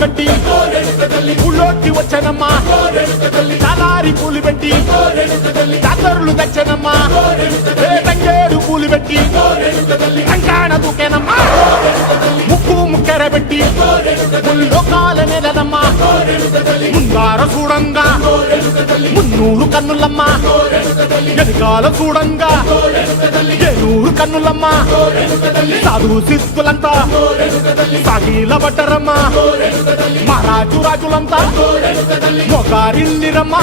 కట్టి ఊళ్ళోకి వచ్చనమ్మా చాలారి పూలు పెట్టి జాతరులు తెచ్చనమ్మా తంగేడు పూలు పెట్టి కంకాణ దూకేనమ్మా ముక్కు ముక్కెర పెట్టి లోకాల నెలనమ్మా ముందార చూడంగా మున్నూరు కన్నులమ్మా వెనకాల చూడంగా ఏనూరు కన్నులమ్మా సాధు సిద్ధులంతా సాగిల బట్టరమ్మా మహారాజు రాజులంతా మొగారిల్లిరమ్మా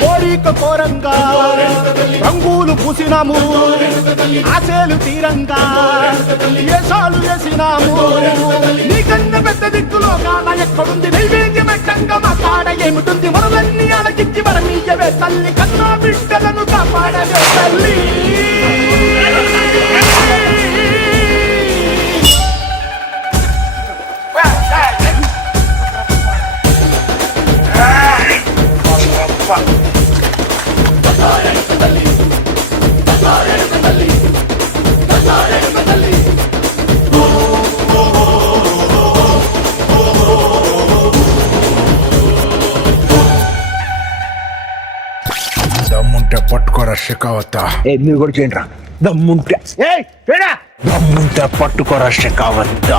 కోరిక కోరంగా రంగులు పూసినాము ఆశలు తీరంగా ఏసాలు వేసినాము నీకన్నా పెద్ద దిక్కులో కాన ఎక్కడుంది నైవేద్యం ఎట్టంగా మా కాడ ఏమిటుంది మనలన్నీ అలకిచ్చి మరమీయవే తల్లి కన్నా బిడ్డలను కాపాడవే తల్లి దమ్ముంటే పట్టుకోరా షెకావత. మీరు కూడా చేయండి రా. దమ్ముంటే దమ్ముంటే పట్టుకోరా షెకావత.